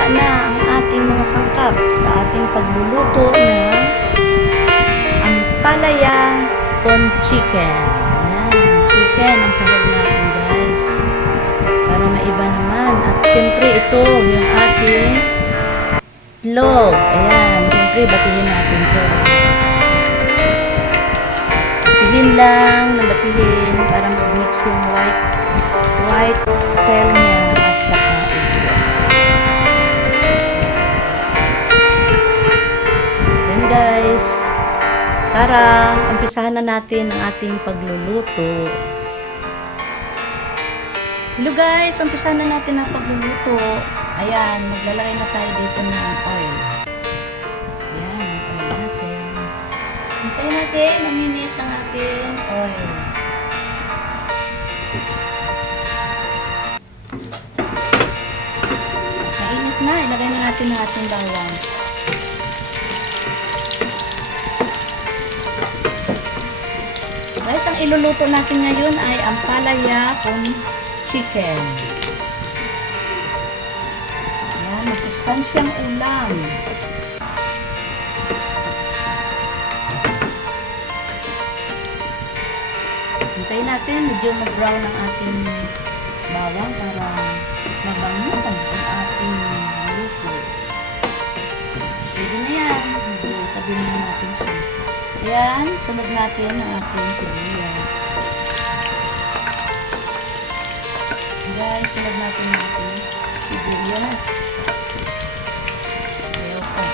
handa na ang ating mga sangkap sa ating pagluluto ng ampalaya con chicken. Ayan, chicken ang sahog natin guys. Para maiba naman. At syempre ito yung ating itlog. Ayan, syempre batihin natin to. Batihin lang, nabatihin para mag-mix yung white cell niya at saka itlog. Then guys, tara, umpisahan na natin ang ating pagluluto. Hello guys, umpisahan na natin ang pagluluto. Ayan, maglalagay na tayo dito ng oil. Ayan, oil natin. Hintayin natin ang minute ng ating oil. Mainit na, ilagay na natin ang ating bawang. Guys, ang iluluto natin ngayon ay ampalaya con chicken. Ayan, masustansyang ulam. Hintayin natin, medyo mag-brown ang ating bawang para mabango ang ating luto. Pwede na yan. Tabi na natin siya. Ayan, sunod natin ang ating sibuyas. Guys, sunod natin ang ating sibuyas. Ayaw pa.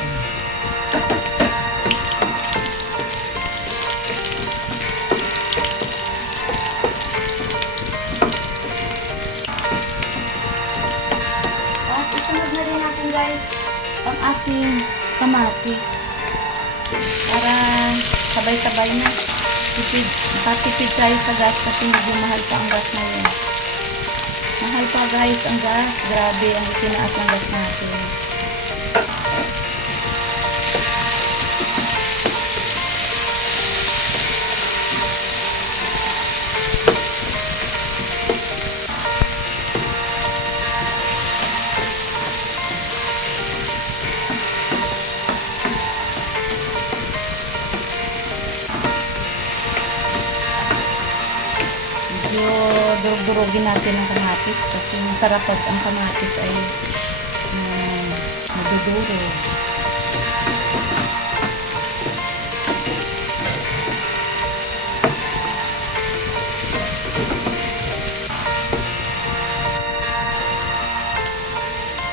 At isunod na rin natin guys ang ating kamatis. Para sabay-sabay na. Makatipid tayo sa gas kasi medyo mahal pa ang gas ngayon. Mahal pa guys ang gas. Grabe ang itinaas ng gas natin. Durugin natin ang kamatis kasi masarap pag ang kamatis ay nadudurog.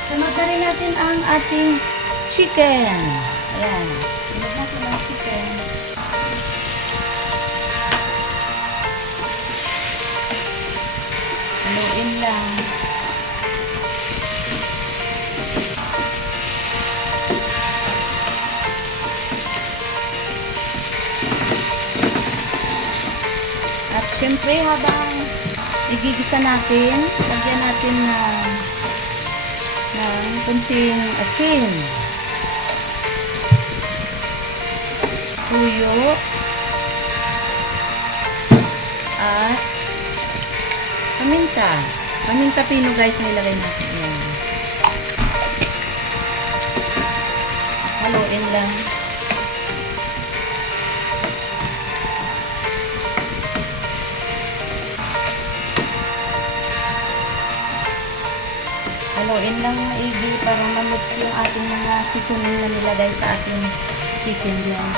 Sunod na rin natin ang ating chicken. Ayan. Sunod natin ang chicken. Haluin lang. At syempre habang igigisa natin, lagyan natin ng kunting asin, tuyo, at paminta. Paminta pino guys ang ilagay natin. Yan. Haluin lang. Haluin lang maigi para maluts yung ating mga seasoning na nilagay sa ating chicken dyan.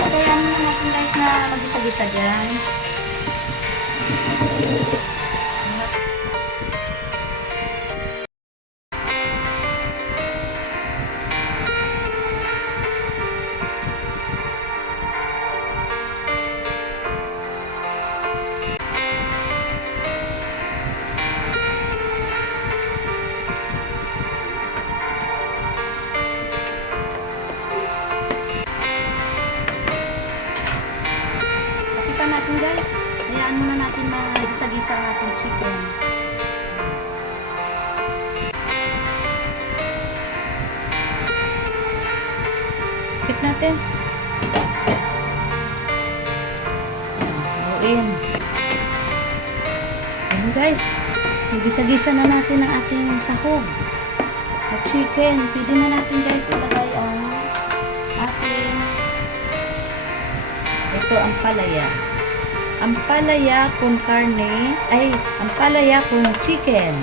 Kaya naman natin guys na mag-isa-gisa dyan. Natin guys, hayaan muna natin magisa-gisa ang ating chicken. Check natin. Haluin. Ayan guys, gisa-gisa na natin ang ating sahog. na chicken. Pwede na natin guys ilagay ang ating ito ang palaya. Ang palaya con carne, ay, ang palaya con chicken.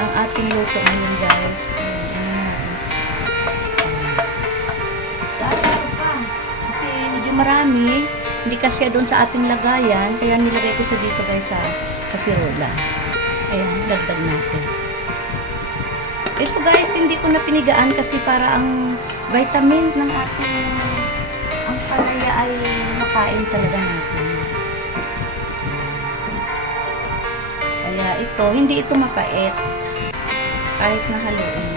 Ang ating luto ngayon guys. Dahil pa. Kasi medyo marami. Hindi kasi doon sa ating lagayan. Kaya nilagay ko sa dito guys sa kasirola. Ayan, dagdag natin. Ito guys, hindi ko na pinigaan kasi para ang vitamins ng ating ang palaya ay makain talaga natin. Kaya ito, hindi ito mapait kahit nahaluin.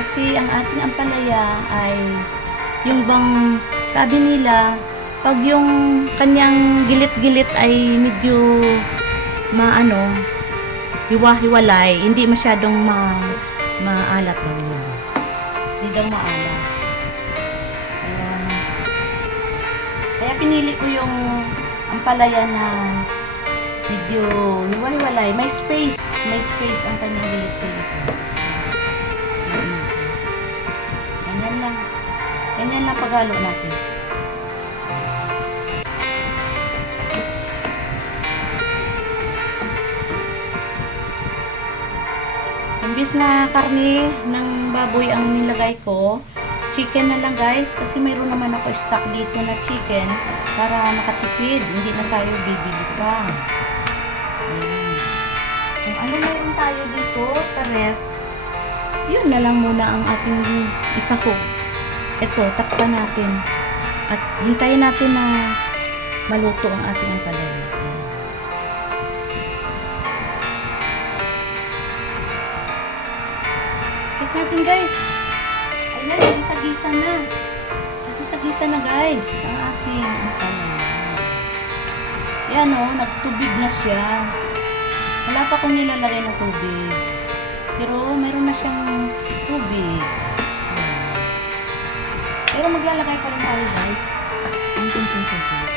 Kasi ang ating ampalaya ay yung bang sabi nila pag yung kanyang gilit-gilit ay medyo maano hiwa-hiwalay, hindi masyadong maalat daw yun. Hindi daw maalat. Kaya pinili ko yung ampalaya na medyo hiwa-hiwalay. May space ang kanyang gilit-gilit. Ganyan lang paghalo natin. Imbis na karne ng baboy ang nilagay ko, chicken na lang guys, kasi mayroon naman ako stock dito na chicken para makatipid, hindi na tayo bibili pa. Ayun. Kung ano mayroon tayo dito sa ref, yun na lang muna ang ating isahog. Ito, takpan natin at hintayin natin na maluto ang ating ampalaya. Check natin guys. Ayan, nagisa-gisa na. Nagisa-gisa na guys ang ating ampalaya. Yan o, nagtubig na siya. Wala pa akong nilalagay ng tubig. Pero mayroon na siyang tubig. Pero maglalagay pa rin tayo guys ng kunting tubig.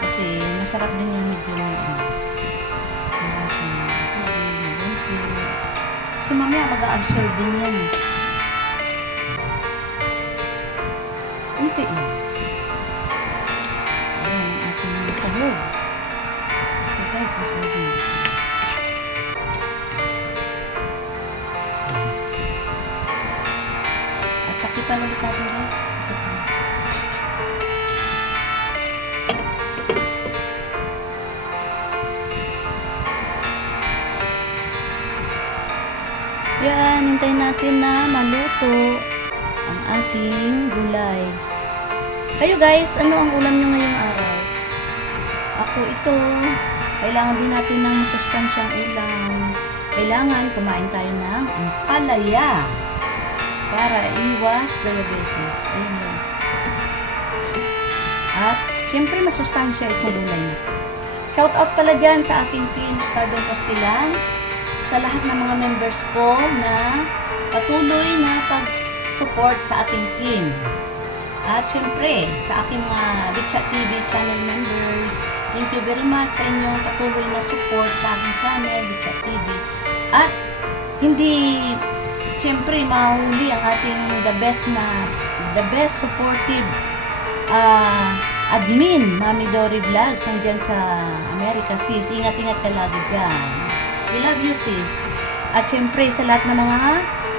Kasi masarap din yung medyo kasi mamaya mag-a-absorb din yan. Kunti lang. Ayan ang ating sahog. Okay guys, sasahog na. At takipan ulit natin guys. Yan, hintayin natin na maluto ang ating gulay. Kayo guys, ano ang ulam nyo ngayong araw? Ako ito, kailangan din natin ng sustansyang ulam. Kailangan kumain tayo ng ampalaya para iwas diabetes. Ayan guys. At, syempre masustansya itong gulay na. Shout out pala dyan sa aking team Stardom Pastilan, sa lahat ng mga members ko na patuloy na pag-support sa ating team. At syempre, sa aking mga Bicha TV channel members, thank you very much sa inyong patuloy na support sa aking channel, Bicha TV. At hindi, syempre, mahuli ang ating the best supportive admin, Mami Dory Vlogs, nandyan sa America, sis. Ingat-ingat ka lagi dyan. We love you, sis. At syempre, sa lahat ng mga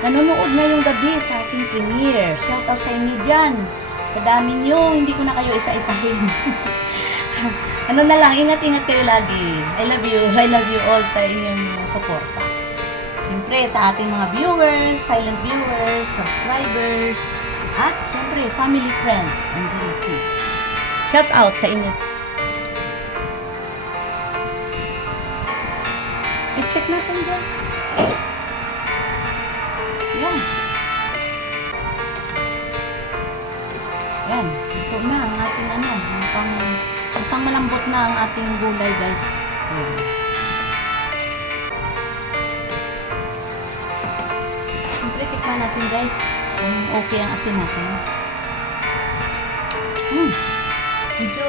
nanonood ngayong gabi sa aking premiere, shout out sa inyo dyan. Sa dami nyo, hindi ko na kayo isa-isahin. Ano na lang, ingat-ingat kayo lagi. I love you all sa inyong suporta. Syempre, sa ating mga viewers, silent viewers, subscribers, at syempre, family, friends, and relatives. Shout out sa inyo. I-check natin guys. Yan. Yan. Ito na ang ating mukhang malambot na ang ating gulay guys. Yan. Siyempre tikman natin guys kung okay ang asin natin. Medyo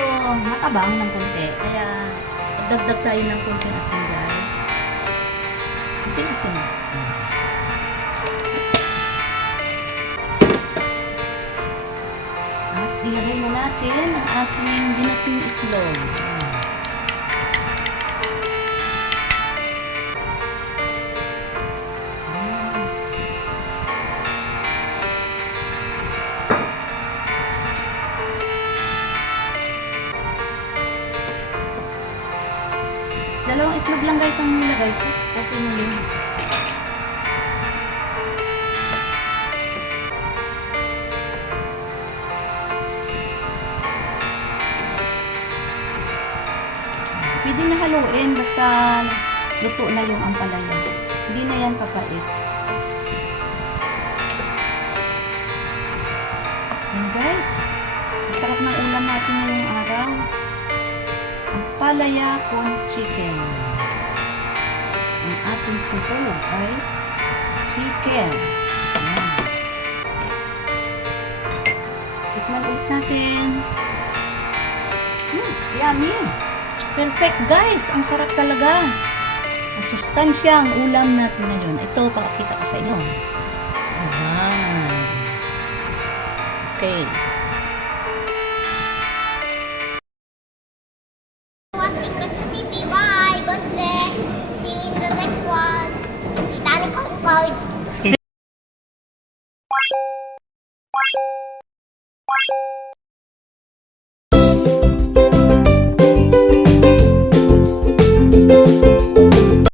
matabang ng konti. Kaya dagdag tayo ng konting asin guys. Kunting asin. At ilagay na natin ang ating binuting itlog. Dalawang itlog lang guys ang nilagay ko. Okay na yun. Pwede na haluin basta luto na yung ampalaya. Hindi na yan papait. Yan guys. Masarap ng ulam natin ngayong araw. Ampalaya con chicken. Ang ating sahog ay chicken. Ayan. Tikman ulit natin. Yummy! Perfect guys! Ang sarap talaga. Ang sustansya ang ulam natin ngayon. Ito, pakakita ko sa inyo. Ayan. Okay. Watching Metro TV. Bye. God bless. See you in the next one. Titanic Concord.